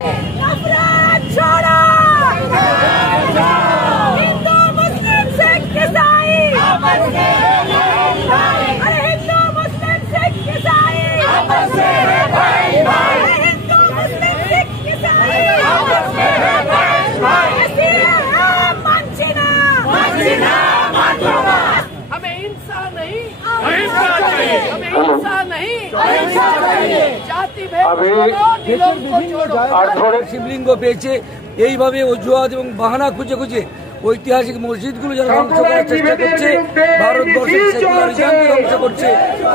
नफरत छोड़ो, हिंदू मुस्लिम सिख ईसाई, अरे हिंदू मुस्लिम सिख ईसाई, हिंदू मुस्लिम सिख ईसाई, हमें हिंसा नहीं, हमें हिंसा नहीं, जाति भेद শিবলিঙ্গ পেয়েছে এইভাবে অজুহাত এবং বাহানা খুঁজে খুঁজে ঐতিহাসিক মসজিদগুলো যারা ধ্বংস করার চেষ্টা করছে, ভারতবর্ষের সেকুলারিজমকে ধ্বংস করছে,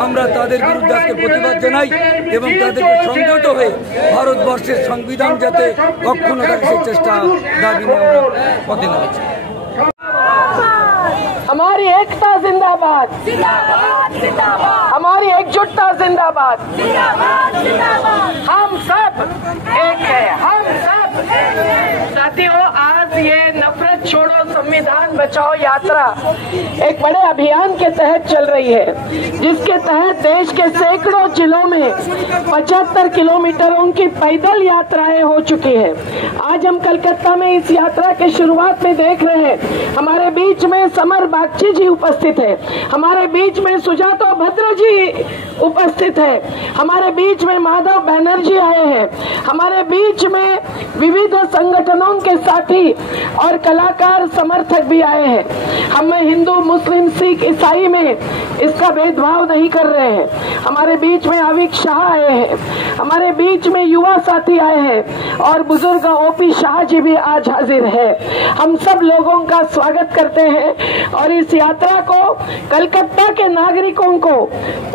আমরা তাদের বিরুদ্ধে আজকে প্রতিবাদ জানাই এবং তাদেরকে সংযত হয়ে ভারতবর্ষের সংবিধান যাতে কখনো থাকে সেই চেষ্টা দাবি নিয়ে আমরা পথে নামছি। हमारी एकता जिंदाबाद, हमारी एकजुटता जिंदाबाद, हम सब एक है, हम सब। साथियों, आज ये नफरत छोड़ो संविधान बचाओ यात्रा एक बड़े अभियान के तहत चल रही है, जिसके तहत देश के सैकड़ों जिलों में 75 किलोमीटरों की पैदल यात्राएं हो चुकी है। आज हम कलकत्ता में इस यात्रा के शुरुआत में देख रहे हैं, हमारे बीच में समर बागची जी उपस्थित है, हमारे बीच में सुजाता भद्र जी उपस्थित है, हमारे बीच में माधव बनर्जी आए हैं, हमारे बीच में विविध संगठनों के साथी और कलाकार समर्थक भी आए हैं। हम हिंदू मुस्लिम सिख ईसाई में इसका भेदभाव नहीं कर रहे हैं। हमारे बीच में अविक शाह आए हैं, हमारे बीच में युवा साथी आए हैं और बुजुर्ग ओपी शाह जी भी आज हाजिर है। हम सब लोगों का स्वागत करते हैं और इस यात्रा को कलकत्ता के नागरिकों को,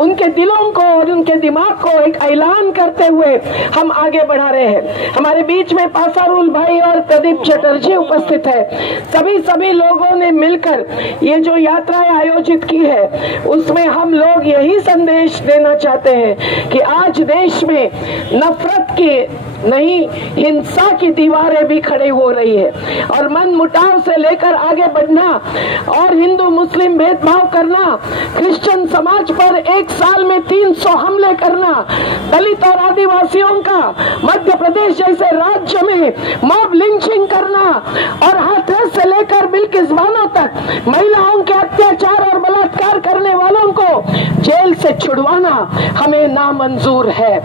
उनके दिलों को और उनके दिमाग को एक ऐलान करते हुए हम आगे बढ़ा रहे हैं। हमारे बीच में पासारुल भाई और प्रदीप चटर्जी उपस्थित है। सभी लोगों ने मिलकर ये जो यात्राएं आयोजित की है, उसमें हम लोग यही संदेश देना चाहते हैं कि आज देश में नफरत की नहीं, हिंसा की दीवारें भी खड़ी हो रही है और मन मुटाव से लेकर आगे बढ़ना और हिंदू मुस्लिम भेदभाव करना, क्रिश्चियन समाज पर एक साल में 300 हमले करना, दलित और आदिवासियों का मध्य प्रदेश जैसे राज्य में मॉब लिंचिंग करना और हाथरस से लेकर बिल्किस बानो तक महिलाओं के अत्याचार और बलात्कार करने वालों को जेल से छुड़वाना हमें नामंजूर है।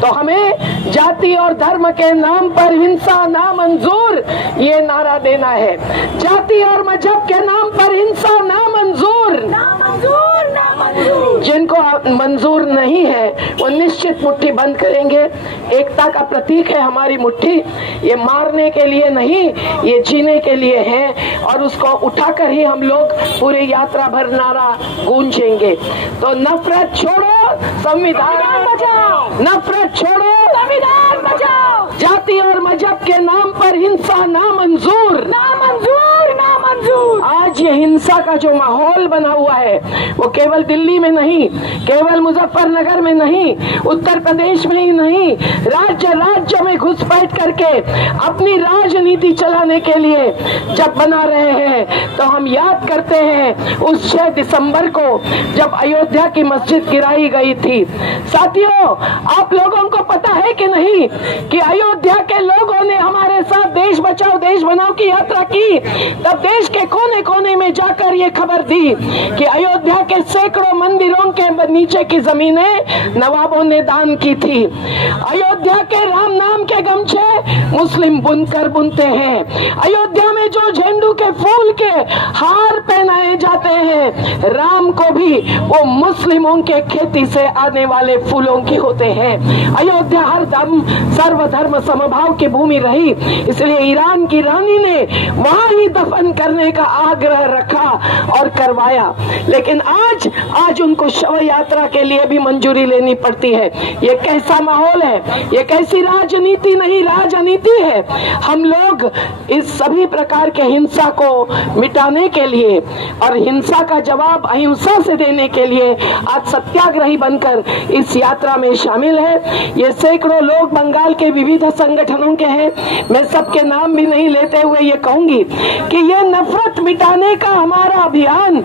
तो हमें जाति और धर्म के नाम पर हिंसा नामंजूर, ये नारा देना है। जाति और मजहब के नाम पर हिंसा नामंजूर, नामंजूर, नामंजूर। जिनको मंजूर नहीं है वो निश्चित मुट्ठी बंद करेंगे। एकता का प्रतीक है हमारी मुट्ठी, ये मारने के लिए नहीं, ये जीने के लिए है और उसको उठाकर ही हम लोग पूरी यात्रा भर नारा गूंजेंगे। तो नफरत छोड़ो, संविधान बचाओ, नफरत छोड़ो, संविधान बचाओ, जाति और मजहब के नाम पर हिंसा नामंजूर, नामंजूर, नामंजूर। आज ये हिंसा का जो माहौल बना हुआ है वो केवल दिल्ली में नहीं, केवल मुजफ्फरनगर में नहीं, उत्तर प्रदेश में ही नहीं, राज्य राज्य में घुसपैठ करके अपनी राजनीति चलाने के लिए जब बना रहे हैं, तो हम याद करते हैं उस 6 दिसंबर को जब अयोध्या की मस्जिद गिराई गई थी। साथियों, आप लोगों को पता है कि नहीं कि अयोध्या के लोगों ने हमारे साथ देश बचाओ देश बनाओ की यात्रा की, तब देश के कोने कोने में जाकर ये खबर दी कि अयोध्या के सैकड़ों मंदिरों के नीचे की जमीनें नवाबों ने दान की थी। अयोध्या के राम नाम के गमछे मुस्लिम बुनकर बुनते हैं। अयोध्या में जो झंडू के फूल के हार पहनाए जाते हैं, राम को भी वो मुस्लिमों के खेती से आने वाले फूलों की होते हैं। अयोध्या हर सर्वधर्म समभाव की भूमि रही, इसलिए ईरान की रानी ने वहां ही दफन करने का आग्रह रखा और करवाया। लेकिन आज उनको शव यात्रा के लिए भी मंजूरी लेनी पड़ती है। ये कैसा माहौल है, ये कैसी राजनीति नहीं राजनीति है। हम लोग इस सभी प्रकार प्रकार के हिंसा को मिटाने के लिए और हिंसा का जवाब अहिंसा से देने के लिए आज सत्याग्रही बनकर इस यात्रा में शामिल है। ये सैकड़ों लोग बंगाल के विविध संगठनों के हैं। मैं सबके नाम भी नहीं लेते हुए ये कहूंगी कि ये नफरत मिटाने का हमारा अभियान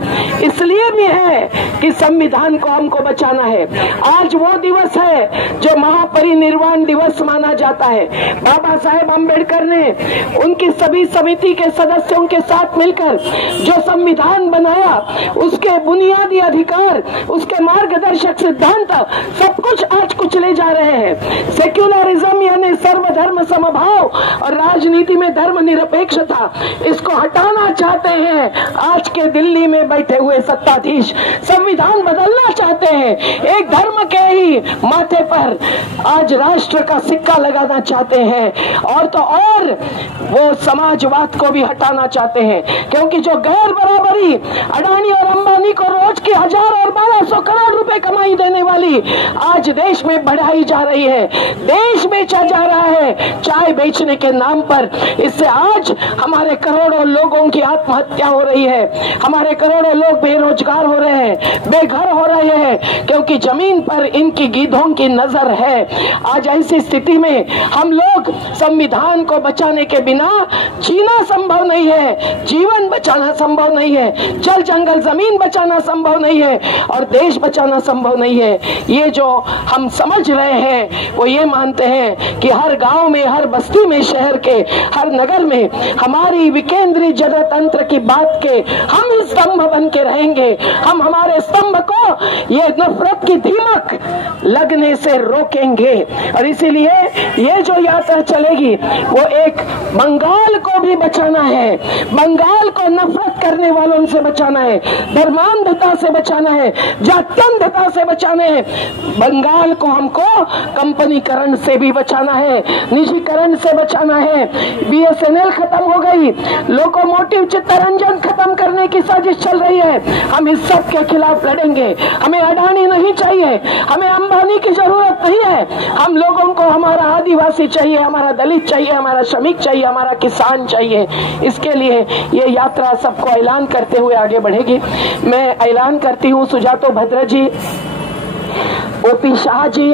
इसलिए भी है कि संविधान को हमको बचाना है। आज वो दिवस है जो महापरिनिर्वाण दिवस माना जाता है। बाबा साहेब अम्बेडकर ने उनकी सभी समिति के सदस्यों के साथ मिलकर जो संविधान बनाया, उसके बुनियादी अधिकार, उसके मार्गदर्शक सिद्धांत सब कुछ आज कुचले जा रहे हैं। सेक्युलरिज्म यानी सर्वधर्म समभाव और राजनीति में धर्म निरपेक्षता, इसको हटाना चाहते हैं आज के दिल्ली में बैठे हुए सत्ताधीश। संविधान बदलना चाहते हैं, एक धर्म के ही माथे पर आज राष्ट्र का सिक्का लगाना चाहते हैं और तो और वो समाजवाद को भी हटाना चाहते हैं, क्योंकि जो गैर बराबरी अडानी और अंबानी को रोज की 1000 और 1200 करोड़ रुपए कमाई देने वाली आज देश में बढ़ाई जा रही है, देश बेचा जा रहा है चाय बेचने के नाम पर। इससे आज हमारे करोड़ों लोगों की आत्महत्या हो रही है, हमारे करोड़ों लोग बेरोजगार हो रहे हैं, बेघर हो रहे हैं, क्योंकि जमीन पर इनकी गीधों की नजर है। आज ऐसी स्थिति में हम लोग संविधान को बचाने के बिना जीना संभव नहीं है, जीवन बचाना संभव नहीं है, जल जंगल जमीन बचाना संभव नहीं है और देश बचाना संभव नहीं है। ये जो हम समझ रहे हैं वो ये मानते हैं कि हर गांव में, हर बस्ती में, शहर के हर नगर में हमारी विकेंद्रीय जनतंत्र की बात के हम ही स्तंभ बन के रहेंगे। हम हमारे स्तंभ को ये नफरत की दीमक लगने से रोकेंगे और इसीलिए ये जो यात्रा चलेगी वो एक बंगाल को भी बचाना है, बंगाल को नफरत करने वालों से बचाना है, धर्मांधता से बचाना है, जात्यंधता से बचाना है। बंगाल को हमको कंपनीकरण से भी बचाना है, निजीकरण से बचाना है। बीएसएनएल खत्म हो गई, लोकोमोटिव चित्तरंजन खत्म करने की साजिश चल रही है। हम इस सब के खिलाफ लड़ेंगे। हमें अडानी नहीं चाहिए, हमें अंबानी की जरूरत नहीं है। हम लोगों को हमारा आदिवासी चाहिए, हमारा दलित चाहिए, हमारा श्रमिक चाहिए, हमारा किसान चाहिए। इसके लिए ये यात्रा सबको ऐलान करते हुए आगे बढ़ेगी। मैं ऐलान करती हूँ सुजातो भद्र जी, ओपी शाह जी,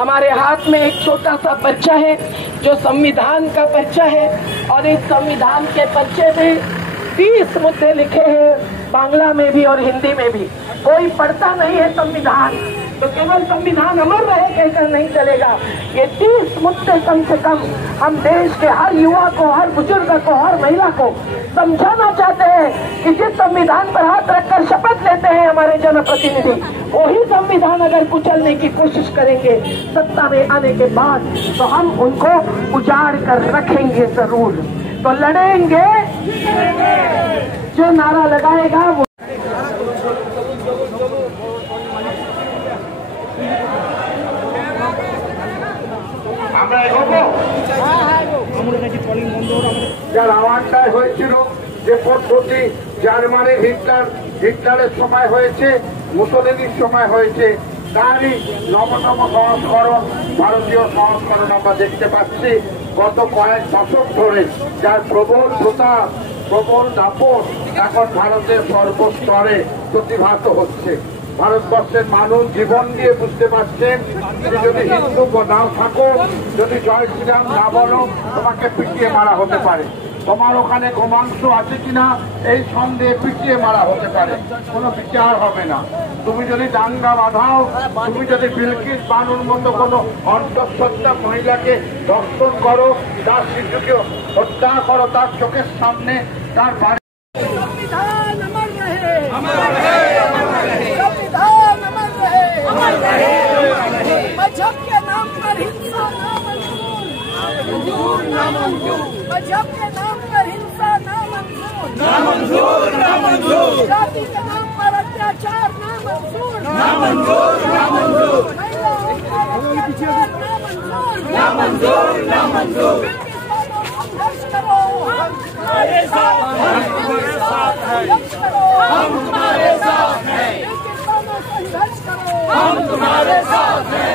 हमारे हाथ में एक छोटा सा पर्चा है जो संविधान का पर्चा है और इस संविधान के पर्चे में 20 मुद्दे लिखे हैं, बांग्ला में भी और हिंदी में भी। कोई पढ़ता नहीं है संविधान तो केवल संविधान अमर रहे कहकर नहीं चलेगा। ये 30 मुद्दे कम से कम हम देश के हर युवा को, हर बुजुर्ग को, हर महिला को समझाना चाहते हैं कि जिस संविधान पर हाथ रखकर शपथ लेते हैं हमारे जनप्रतिनिधि, वही संविधान अगर कुचलने की कोशिश करेंगे सत्ता में आने के बाद तो हम उनको उजाड़ कर रखेंगे जरूर। तो लड़ेंगे, जो नारा लगाएगा वो যার আওয়াজটাই হয়েছিল যে পদ্ধতি জার্মানির হিটলারের সময় হয়েছে, মুসলিনের সময় হয়েছে, তারই নবতম সংস্করণ, ভারতীয় সংস্করণ আমরা দেখতে পাচ্ছি গত কয়েক দশক ধরে, যার প্রবল প্রতাপ, প্রবল দাপট এখন ভারতের সর্বস্তরে প্রতিভাত হচ্ছে। ভারতবর্ষের মানুষ জীবন দিয়ে বুঝতে পারছেন যে যদি হিন্দু নাও থাকো, যদি জয় শ্রীরাম না বলো, তোমাকে পিটিয়ে মারা হতে পারে। তোমার ওখানে গোমাংস আছে কিনা এই সন্দেহে পিটিয়ে মারা হতে পারে, কোনো বিচার হবে না। তুমি যদি দাঙ্গা বাঁধাও, তুমি যদি বিলকিস বানুর মতো কোনো অন্তঃসত্ত্বা মহিলাকে ধর্ষণ করো, তার শিশুকে হত্যা করো তার চোখের সামনে, তার বাড়ি संविधान अमर रहे, अमर रहे, अमर रहे, संविधान अमर रहे, अमर रहे, अमर रहे। मजहब के नाम पर हिंसा ना मंजूर, मंजूर ना मंजूर। मजहब के नाम पर हिंसा ना मंजूर, ना मंजूर, ना मंजूर। जाति के नाम पर अत्याचार ना मंजूर, ना मंजूर, ना मंजूर। महिलाओं पर अत्याचार ना मंजूर, ना मंजूर, ना मंजूर। संघर्ष करो, हम तुम्हारे साथ हैं, हमारे साथ हैं, हम तुम्हारे साथ हैं। संघर्ष करो, हम तुम्हारे साथ हैं।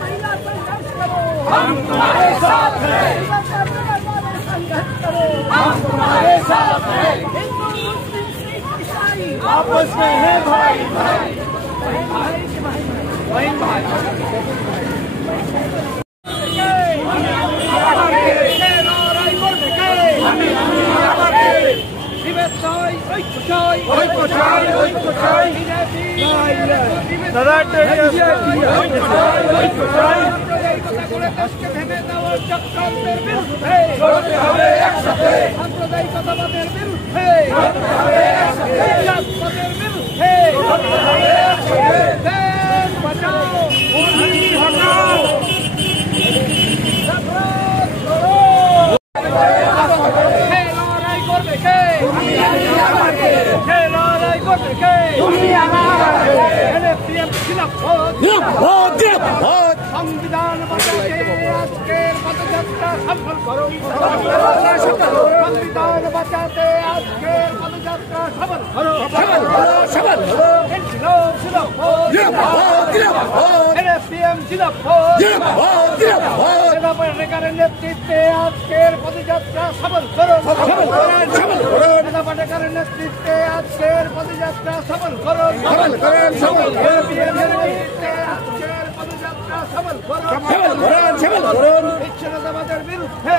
महिला संघर्ष करो, हम तुम्हारे साथ हैं। जद्दोजहद करो, हम तुम्हारे साथ हैं। हिंदू मुस्लिम सिख ईसाई आपस में है भाई भाई भाई भाई भाई সাম্প্রদায়িকতাবাদের বিরুদ্ধে জাতপাতের বিরুদ্ধে দেশ বাঁচাও, হটাও, লড়াই করবে কে? লড়াই করবে কে? সংবিধান বাঁচাতে আজকের পদযাত্রা সফল করো, সংবিধান বাঁচাতে আজকের পদযাত্রা সফল করো, পাটেকারের নেতৃত্বে আজকের পদযাত্রা সফল করো, পাটেকারের নেতৃত্বে আজকের পদযাত্রা সফল করো, আজকের পদযাত্রা সফল করো, বিচ্ছিন্নতাবাদের বিরুদ্ধে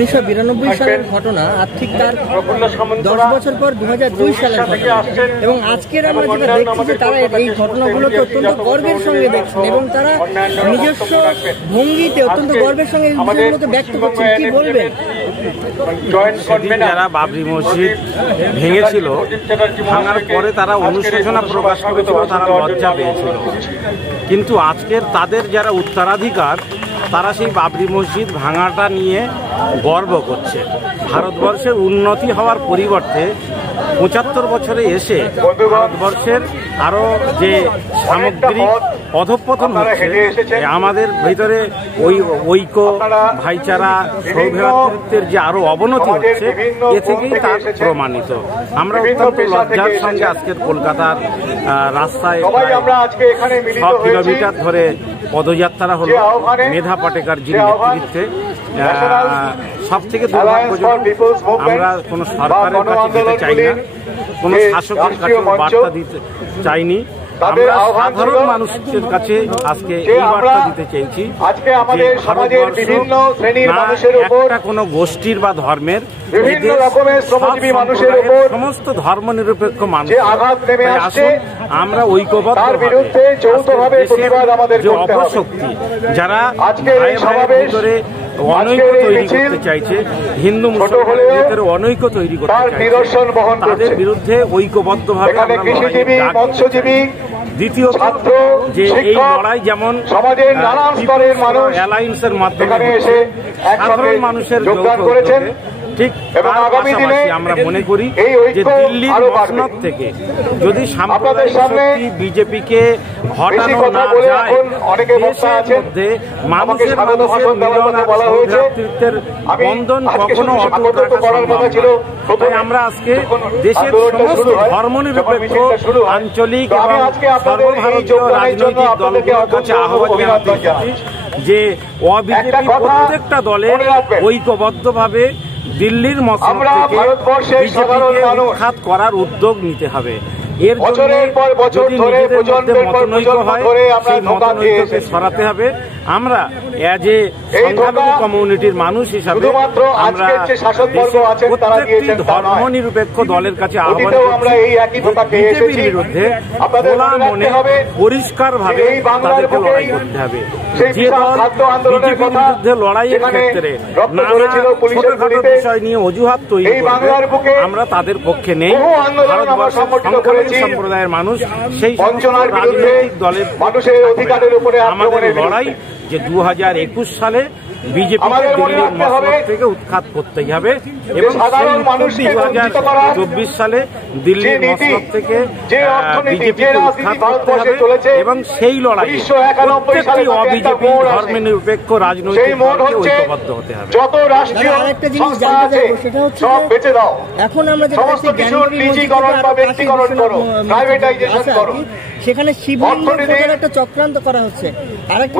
1992 সালের ঘটনা, আর ঠিক তার 10 বছর পর 2002 সালের ঘটনা, এবং আজকের আমরা যেটা দেখছি যে তারা এই ঘটনাগুলোকে অত্যন্ত গর্বের সঙ্গে দেখছেন এবং তারা নিজস্ব ভঙ্গিতে অত্যন্ত গর্বের সঙ্গে এই বিষয়গুলোকে ব্যক্ত করছেন। কি বলবেন? যারা বাবরি মসজিদ ভেঙেছিল, ভাঙার পরে তারা অনুশোচনা প্রকাশ করেছিল, তারা লজ্জা পেয়েছিল, কিন্তু আজকের তাদের যারা উত্তরাধিকার তারা সেই বাবরি মসজিদ ভাঙাটা নিয়ে গর্ব করছে। ভারতবর্ষের উন্নতি হওয়ার পরিবর্তে 75 বছরে এসে ভারতবর্ষের আরও যে সামগ্রিক অধঃপতন হচ্ছে, আমাদের ভিতরে ঐক্য, ভাইচারা, সৌভ্রাতৃত্বের যে আরো অবনতি হচ্ছে, এ থেকেই তার প্রমাণিত। আমরা অত্যন্ত লজ্জার সঙ্গে আজকের কলকাতার রাস্তায় 6 কিলোমিটার ধরে পদযাত্রা হলো মেধা পাটেকার যিনি নেতৃত্বে। সব থেকে দুর্ভাগ্যজনক, আমরা কোনো সরকারের কাছে যেতে চাই না, কোনো শাসকের কাছে বার্তা দিতে চাইনি, আমরা সাধারণ মানুষের কাছে আজকে এই বার্তা দিতে চাইছি যে ভারতবর্ষ একটা কোনো গোষ্ঠীর বা ধর্মের, সমস্ত ধর্ম নিরপেক্ষ মানুষ আসুন আমরা ঐক্যবদ্ধভাবে যে অপশক্তি যারা ভিতরে অনৈক্য তৈরি করতে চাইছে, হিন্দু মুসলমানদের ভিতরে অনৈক্য তৈরি করতে চাইছে, তাদের বিরুদ্ধে ঐক্যবদ্ধভাবে দ্বিতীয় যে এই লড়াই যেমন অ্যালায়েন্সের মাধ্যমে সাধারণ মানুষের ঠিক আগামী দিনে আমরা মনে করি যে দিল্লির মসনদ থেকে যদি সাম্প্রদায়িক শক্তি বিজেপিকে হটানো না যায়, দেশের মধ্যে মানুষের মিলন আর সৌভ্রাতৃত্বের বন্ধন কখনো অটুট রাখা সম্ভব নয়। তাই আমরা আজকে দেশের সমস্ত ধর্মনিরপেক্ষ আঞ্চলিক এবং সর্বভারতীয় রাজনৈতিক দলগুলোর কাছে আহ্বান জানাতে চাই যে অবিজেপি প্রত্যেকটা দলের ঐক্যবদ্ধভাবে দিল্লির মসনদ থেকে বিজেপিকে উৎখাত করার উদ্যোগ নিতে হবে। এর জন্য যদি নিজেদের মধ্যে মতনৈক্য হয়, সেই মতনৈক্যকে সরাতে হবে। আমরা এজ এ সংখ্যালঘু কমিউনিটির মানুষ হিসাবে আমরা প্রত্যেকটি ধর্ম নিরপেক্ষ দলের কাছে আহ্বান করছি, বিজেপির বিরুদ্ধে খোলা মনে পরিষ্কারভাবে তাদেরকে লড়াই করতে হবে। যে দল বিজেপির বিরুদ্ধে লড়াইয়ের ক্ষেত্রে নানা ছোটখাটো বিষয় নিয়ে অজুহাত তৈরি করবে, আমরা তাদের পক্ষে নেই। ভারতবর্ষের সংখ্যালঘু সম্প্রদায়ের মানুষ সেই রাজনৈতিক দলের আমাদের লড়াই যে 2021 সালে বিজেপিকে দিল্লির মসনদ থেকে উৎখাত করতেই হবে এবং 2024 সালে দিল্লির মসনদ থেকে বিজেপিকে উৎখাত করতে হবে এবং সেই লড়াই প্রত্যেকটি অবিজেপি ধর্ম নিরপেক্ষ রাজনৈতিক দলকে ঐক্যবদ্ধ হতে হবে। আরেকটা জিনিস জানতে চাইবো, সেটা হচ্ছে এখন আমরা সেখানে শিবলিঙ্গের একটা চক্রান্ত করা হচ্ছে, আরেকটা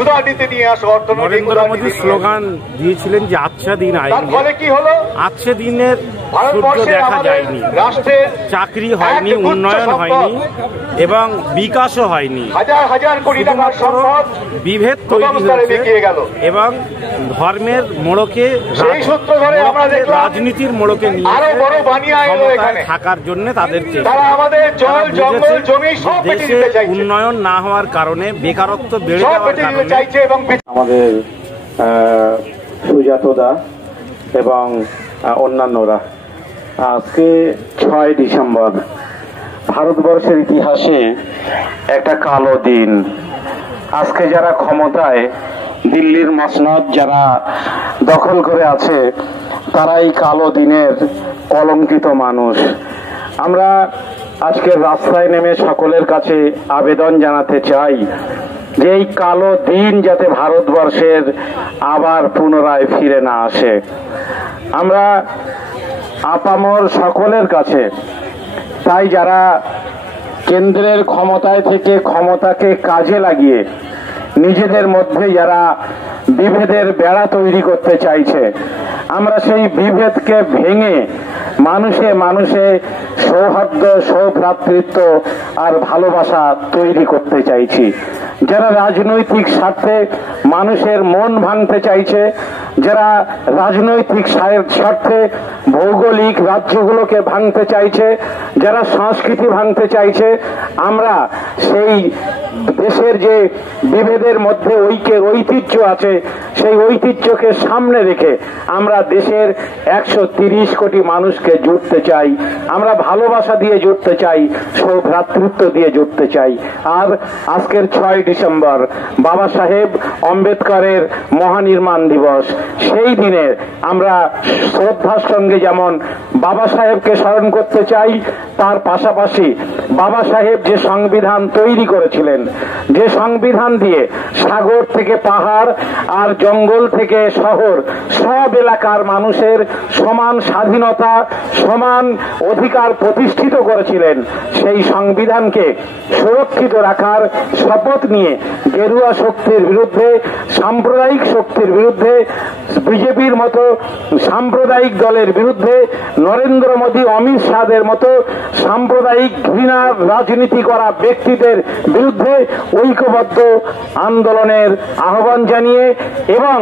উদারনীতি নিয়ে আসো, অর্থনৈতিক নরেন্দ্র মোদী স্লোগান দিয়েছিলেন যে আচ্ছা দিন আয়েঙ্গে। ফলে কি হলো? আচ্ছা দিনের সূর্য দেখা যায়নি, রাষ্ট্রের চাকরি হয়নি, উন্নয়ন হয়নি এবং বিকাশও হয়নি। হাজার হাজার কোটি টাকার সম্পদ বিভেদ তৈরি হয়েছে এবং ধর্মের মোড়কে, সেই সূত্র ধরে আমরা দেখলাম রাজনীতির মোড়কে নিয়ে আরো বড় বানিয়ে এলো এখানে থাকার জন্য তাদের তারা আমাদের জল জঙ্গল জমি সব পেতে দিতে চাইছে। উন্নয়ন না হওয়ার কারণে, বেকারত্ব বেড়ে যাওয়ার কারণে আমাদের সুজাতদা এবং অন্যান্যরা আজকে 6 ডিসেম্বর ভারতবর্ষের ইতিহাসে একটা কালো দিন। আজকে যারা ক্ষমতায়, দিল্লির মসনদ যারা দখল করে আছে, তারা এই কালো দিনের কলঙ্কিত মানুষ। আমরা আজকের রাস্তায় নেমে সকলের কাছে আবেদন জানাতে চাই যে এই কালো দিন যাতে ভারতবর্ষের আবার পুনরায় ফিরে না আসে। আমরা আপামর সকলের কাছে তাই যারা কেন্দ্রের ক্ষমতায় থেকে ক্ষমতাকে কাজে লাগিয়ে নিজেদের মধ্যে যারা বিভেদের বেড়া তৈরি করতে চাইছে, আমরা সেই বিভেদকে ভেঙে মানুষে মানুষে সৌহার্দ্য, সৌভ্রাতৃত্ব আর ভালোবাসা তৈরি করতে চাইছি। যারা রাজনৈতিক স্বার্থে মানুষের মন ভাঙতে চাইছে, যারা রাজনৈতিক স্বার্থে ভৌগোলিক রাজ্যগুলোকে ভাঙতে চাইছে, যারা সংস্কৃতি ভাঙতে চাইছে, আমরা সেই দেশের যে বিভেদের মধ্যে ঐতিহ্য আছে, সেই ঐতিহ্যকে সামনে রেখে আমরা দেশের 130 কোটি মানুষকে জুড়তে চাই। আমরা ভালোবাসা দিয়ে জুড়তে চাই, সৌভ্রাতৃত্ব দিয়ে জুড়তে চাই। আর আজকের 6 ডিসেম্বর বাবা সাহেব আম্বেদকরের মহানির্মাণ দিবস। সেই দিনে আমরা শ্রদ্ধার সঙ্গে যেমন বাবা সাহেবকে স্মরণ করতে চাই, তার পাশাপাশি বাবা সাহেব যে সংবিধান তৈরি করেছিলেন, যে সংবিধান দিয়ে সাগর থেকে পাহাড় আর জঙ্গল থেকে শহর সব এলাকার মানুষের সমান স্বাধীনতা, সমান অধিকার প্রতিষ্ঠিত করেছিলেন, সেই সংবিধানকে সুরক্ষিত রাখার শপথ নিয়ে গেরুয়া শক্তির বিরুদ্ধে, সাম্প্রদায়িক শক্তির বিরুদ্ধে, বিজেপির মতো সাম্প্রদায়িক দলের বিরুদ্ধে, নরেন্দ্র মোদী, অমিত শাহের মতো সাম্প্রদায়িক ঘৃণার রাজনীতি করা ব্যক্তিদের বিরুদ্ধে ঐক্যবদ্ধ আন্দোলনের আহ্বান জানিয়ে এবং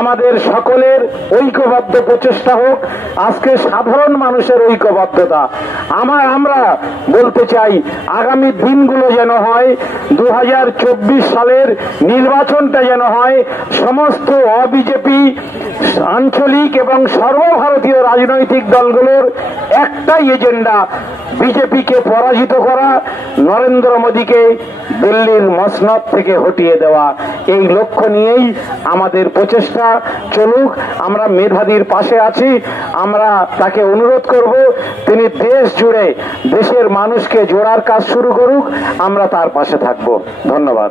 আমাদের সকলের ঐক্যবদ্ধ প্রচেষ্টা হোক। আজকে সাধারণ মানুষের ঐক্যবদ্ধতা আমরা বলতে চাই, আগামী দিনগুলো যেন হয় 2024 সালের নির্বাচনটা যেন হয় সমস্ত অবিজেপি আঞ্চলিক এবং সর্বভারতীয় রাজনৈতিক দলগুলোর একটাই এজেন্ডা, বিজেপিকে পরাজিত করা, নরেন্দ্র মোদীকে দিল্লির মসনদ থেকে হটিয়ে দেওয়া। এই লক্ষ্য নিয়েই আমাদের প্রচেষ্টা চলুক। আমরা মেধাবীর পাশে আছি। আমরা তাকে অনুরোধ করব তিনি দেশ জুড়ে দেশের মানুষকে জোড়ার কাজ শুরু করুক, আমরা তার পাশে থাকব। ধন্যবাদ।